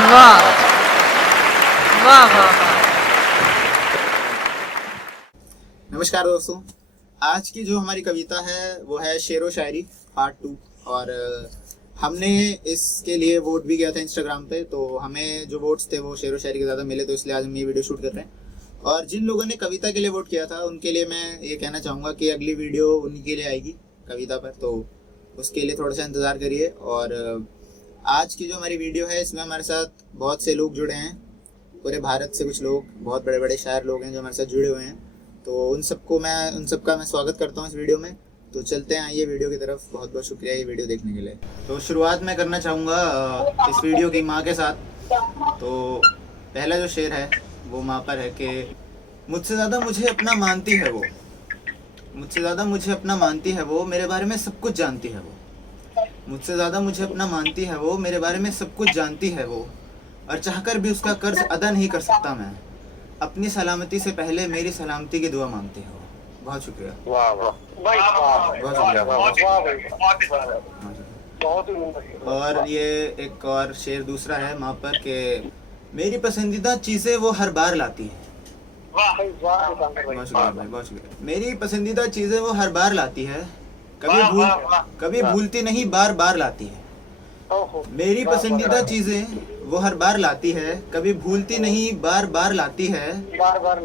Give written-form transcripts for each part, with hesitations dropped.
वाह वाह वाह वाह। नमस्कार दोस्तों, आज की जो हमारी कविता है वो है शेरो शायरी पार्ट 2। और हमने इसके लिए वोट भी किया था इंस्टाग्राम पे, तो हमें जो वोट्स थे वो शेरो शायरी के ज़्यादा मिले, तो इसलिए आज हम ये वीडियो शूट कर रहे हैं। और जिन लोगों ने कविता के लिए वोट किया था उनके लिए मैं ये कहना चाहूँगा कि अगली वीडियो उन्हीं के लिए आएगी कविता पर, तो उसके लिए थोड़ा सा इंतज़ार करिए। और आज की जो हमारी वीडियो है इसमें हमारे साथ बहुत से लोग जुड़े हैं, पूरे भारत से कुछ लोग, बहुत बड़े बड़े शायर लोग हैं जो हमारे साथ जुड़े हुए हैं, तो उन सबका मैं स्वागत करता हूँ इस वीडियो में। तो चलते हैं आइए वीडियो की तरफ। बहुत बहुत शुक्रिया ये वीडियो देखने के लिए। तो शुरुआत मैं करना चाहूँगा इस वीडियो की माँ के साथ। तो पहला जो शेर है वो माँ पर है कि मुझसे ज़्यादा मुझे अपना मानती है वो, मुझसे ज़्यादा मुझे अपना मानती है वो, मेरे बारे में सब कुछ जानती है वो, मुझसे ज़्यादा मुझे अपना मानती है वो, मेरे बारे में सब कुछ जानती है वो, और चाहकर भी उसका कर्ज अदा नहीं कर सकता मैं, अपनी सलामती से पहले मेरी सलामती की दुआ मांगती हो। बहुत शुक्रिया। वाह वाह बहुत शुक्रिया। बहुत। और ये एक और शेर दूसरा है माँ पर कि मेरी पसंदीदा चीज़ें वो हर बार लाती है। बहुत शुक्रिया भाई, बहुत शुक्रिया। मेरी पसंदीदा चीज़ें वो हर बार लाती है, कभी भूलती नहीं, बार बार लाती है। मेरी पसंदीदा चीज़ें वो हर बार लाती है, कभी भूलती नहीं, बार बार लाती है,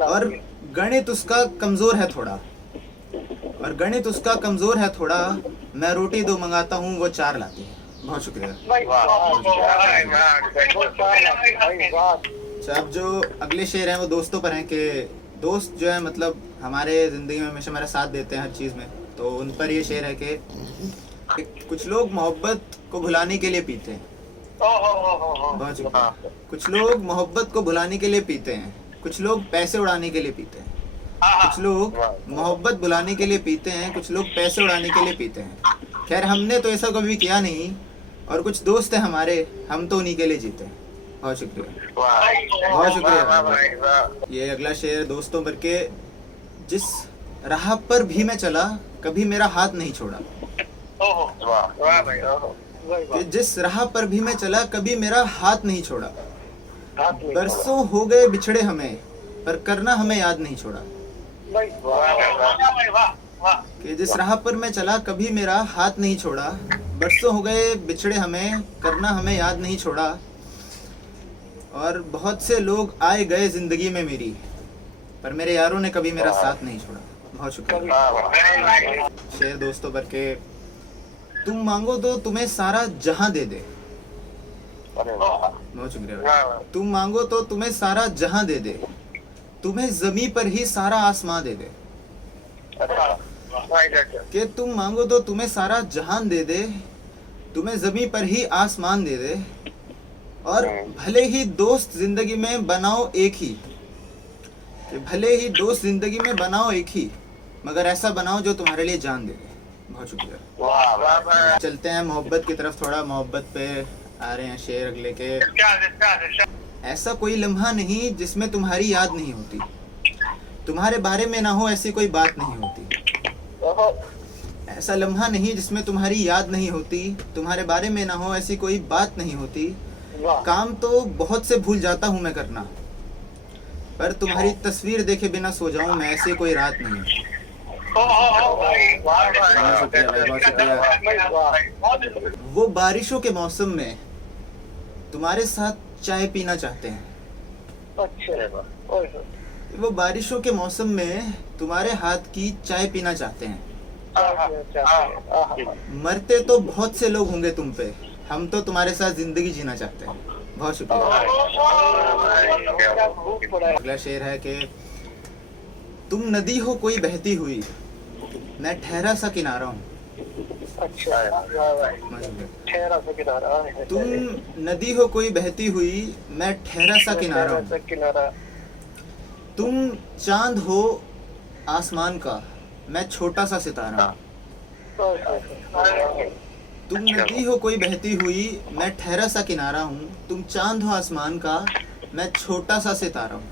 और गणित उसका कमज़ोर है थोड़ा, और गणित उसका कमज़ोर है थोड़ा, मैं रोटी दो मंगाता हूँ वो चार लाती है। बहुत शुक्रिया। अच्छा, अब जो अगले शेर हैं वो दोस्तों पर हैं कि दोस्त जो है मतलब हमारे ज़िंदगी में हमेशा हमारा साथ देते हैं हर चीज़ में, तो उन पर ये शेर है कि कुछ लोग मोहब्बत को भुलाने के लिए पीते हैं। बहुत शुक्रिया। कुछ लोग मोहब्बत को भुलाने के लिए पीते हैं, कुछ लोग पैसे उड़ाने के लिए पीते हैं, कुछ लोग मोहब्बत भुलाने के लिए पीते हैं, कुछ लोग पैसे उड़ाने के लिए पीते हैं। खैर हमने तो ऐसा कभी किया नहीं, और कुछ दोस्त हैं हमारे, हम तो उन्हीं के लिए जीते हैं। बहुत शुक्रिया, बहुत शुक्रिया। ये अगला शेर दोस्तों पर के जिस राह पर भी मैं चला कभी मेरा हाथ नहीं छोड़ा, कि जिस राह पर भी मैं चला कभी मेरा हाथ नहीं छोड़ा, बरसों हो गए बिछड़े हमें पर करना हमें याद नहीं छोड़ा, कि जिस राह पर मैं चला कभी मेरा हाथ नहीं छोड़ा, बरसों हो गए बिछड़े हमें करना हमें याद नहीं छोड़ा, और बहुत से लोग आए गए जिंदगी में मेरी पर मेरे यारों ने कभी मेरा साथ नहीं छोड़ा। बहुत शुक्रिया। शेर दोस्तों पर के तुम मांगो तो तुम्हें सारा जहां दे दे। बहुत शुक्रिया। तुम मांगो तो तुम्हें सारा जहां दे दे, तुम्हें जमी पर ही सारा आसमां दे दे, कि तुम मांगो तो तुम्हें सारा जहां दे दे, तुम्हें जमी पर ही आसमान दे दे, और भले ही दोस्त जिंदगी में बनाओ एक ही, कि भले ही दोस्त जिंदगी में बनाओ एक ही, मगर ऐसा बनाओ जो तुम्हारे लिए जान दे दे। बहुत शुक्रिया। चलते हैं मोहब्बत की तरफ, थोड़ा मोहब्बत पे आ रहे हैं शेर अगले के। ऐसा कोई लम्हा नहीं जिसमें तुम्हारी याद नहीं होती, तुम्हारे बारे में ना हो ऐसी कोई बात नहीं होती, ऐसा लम्हा नहीं जिसमें तुम्हारी याद नहीं होती, तुम्हारे बारे में ना हो ऐसी कोई बात नहीं होती, काम तो बहुत से भूल जाता हूँ मैं करना, पर तुम्हारी तस्वीर देखे बिना सो जाऊं मैं ऐसी कोई रात नहीं। वो बारिशों के मौसम में तुम्हारे साथ चाय पीना चाहते हैं, वो बारिशों के मौसम में तुम्हारे हाथ की चाय पीना चाहते हैं, मरते तो बहुत से लोग होंगे तुम पे, हम तो तुम्हारे साथ जिंदगी जीना चाहते हैं। बहुत शुक्रिया। अगला शेर है कि तुम नदी हो कोई बहती हुई, मैं ठहरा सा किनारा हूँ। तुम नदी हो कोई बहती हुई, मैं ठहरा सा किनारा हूँ, तुम चांद हो आसमान का, मैं छोटा सा सितारा हूँ, तुम नदी हो कोई बहती हुई, मैं ठहरा सा किनारा हूँ, तुम चांद हो आसमान का, मैं छोटा सा सितारा हूँ,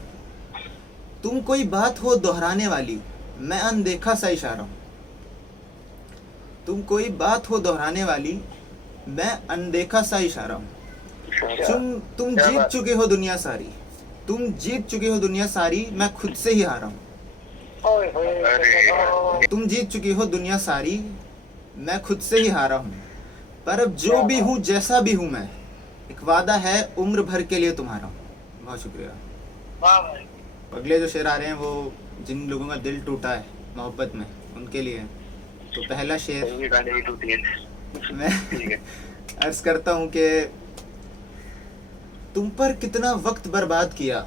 तुम कोई बात हो दोहराने वाली, मैं अनदेखा सा इशारा हूँ, तुम कोई बात हो दोहराने वाली, मैं अनदेखा सा इशारा हूँ, तुम जीत चुके हो दुनिया सारी, तुम जीत चुके हो दुनिया सारी, मैं खुद से ही हारा हूँ। तुम जीत चुकी हो दुनिया सारी, मैं खुद से ही हारा हूँ, पर अब जो भी हूँ जैसा भी हूँ मैं, एक वादा है उम्र भर के लिए तुम्हारा हूँ। बहुत शुक्रिया। अगले जो शेर आ रहे हैं वो जिन लोगों का दिल टूटा है मोहब्बत में उनके लिए। तो पहला शेर मैं अर्ज करता हूँ कि तुम पर कितना वक्त बर्बाद किया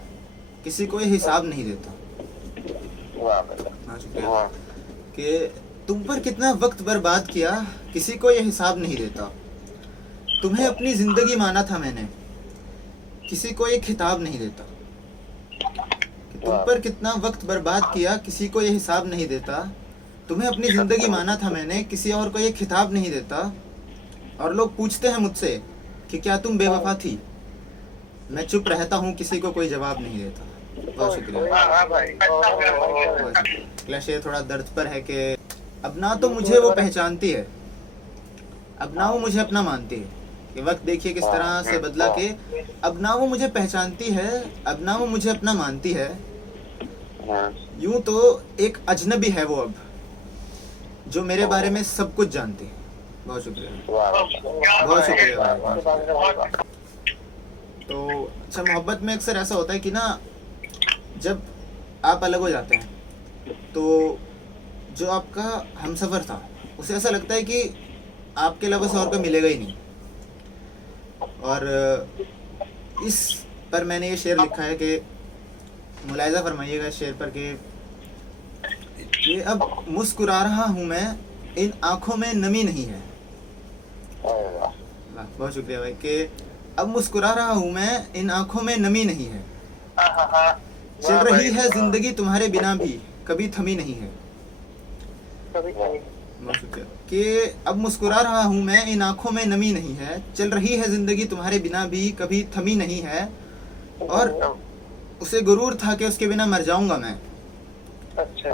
किसी को ये हिसाब नहीं देता। कि तुम पर कितना वक्त बर्बाद किया किसी को ये हिसाब नहीं देता। तुम्हें अपनी जिंदगी माना था मैंने, किसी को ये खिताब नहीं देता। तुम पर कितना वक्त बर्बाद किया किसी को ये हिसाब नहीं देता। तुम्हें अपनी जिंदगी माना था मैंने, किसी और को ये खिताब नहीं देता। और लोग पूछते हैं मुझसे कि क्या तुम बेवफा थी, मैं चुप रहता हूँ, किसी को कोई जवाब नहीं देता। बहुत शुक्रिया। अगला शेर थोड़ा दर्द पर है कि अब ना तो मुझे वो पहचानती है, अब ना वो मुझे अपना मानती है। ये वक्त देखिए किस तरह से बदला के अब ना वो मुझे पहचानती है, अब ना वो मुझे अपना मानती है। यूं तो एक अजनबी है वो अब, जो मेरे बारे में सब कुछ जानती है। बहुत शुक्रिया, बहुत शुक्रिया। तो अच्छा, मोहब्बत में अक्सर ऐसा होता है कि ना जब आप अलग हो जाते हैं तो जो आपका हमसफ़र था उसे ऐसा लगता है कि आपके अलावा से और कोई मिलेगा ही नहीं। और इस पर मैंने ये शेर लिखा है कि मुलाहिज़ा फरमाइएगा इस शेर पर कि अब मुस्कुरा रहा हूँ मैं, इन आँखों में नमी नहीं है। बहुत शुक्रिया भाई। कि अब मुस्कुरा रहा हूँ मैं, इन आँखों में नमी नहीं है। चल रही है जिंदगी तुम्हारे बिना भी, कभी थमी नहीं है। बहुत शुक्रिया। कि अब मुस्कुरा रहा हूँ मैं, इन आँखों में नमी नहीं है। चल रही है जिंदगी तुम्हारे बिना भी, कभी थमी नहीं है। और उसे गुरूर था कि उसके बिना मर जाऊंगा मैं। अच्छा।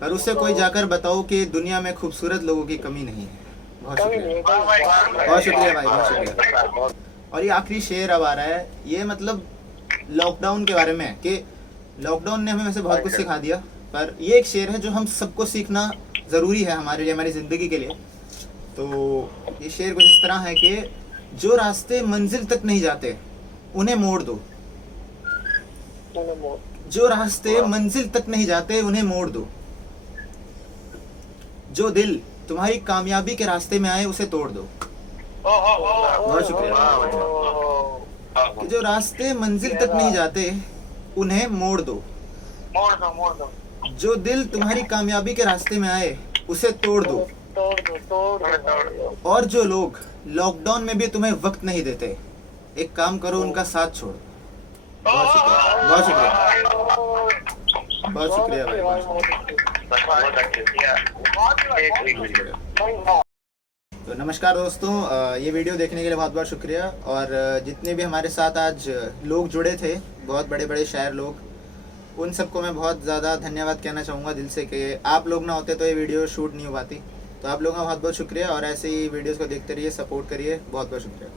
पर उसे कोई जाकर बताओ कि दुनिया में खूबसूरत लोगों की कमी नहीं है। बहुत शुक्रिया, बहुत शुक्रिया भाई, बहुत शुक्रिया। और ये आखिरी शेर अब आ रहा है, ये मतलब लॉकडाउन के बारे में है कि लॉकडाउन ने हमें वैसे बहुत कुछ सिखा दिया, पर ये एक शेर है जो हम सबको सीखना ज़रूरी है हमारे लिए, हमारी ज़िंदगी के लिए। तो ये शेर कुछ इस तरह है कि जो रास्ते मंजिल तक नहीं जाते उन्हें मोड़ दो। जो रास्ते मंजिल तक नहीं जाते उन्हें मोड़ दो। जो दिल तुम्हारी कामयाबी के रास्ते में आए उसे तोड़ दो। बहुत शुक्रिया। कि जो रास्ते मंजिल तक नहीं जाते उन्हें मोड़ दो। जो दिल तुम्हारी कामयाबी के रास्ते में आए उसे तोड़ दो। और जो लोग लॉकडाउन में भी तुम्हें वक्त नहीं देते, एक काम करो, उनका साथ छोड़ो। बहुत शुक्रिया, बहुत शुक्रिया, बहुत शुक्रिया भाई। तो नमस्कार दोस्तों, ये वीडियो देखने के लिए बहुत बहुत शुक्रिया। और जितने भी हमारे साथ आज लोग जुड़े थे, बहुत बड़े बड़े शायर लोग, उन सबको मैं बहुत ज़्यादा धन्यवाद कहना चाहूँगा दिल से कि आप लोग ना होते तो ये वीडियो शूट नहीं हो पाती। तो आप लोगों का बहुत बहुत शुक्रिया, और ऐसे ही वीडियोस को देखते रहिए, सपोर्ट करिए। बहुत बहुत शुक्रिया।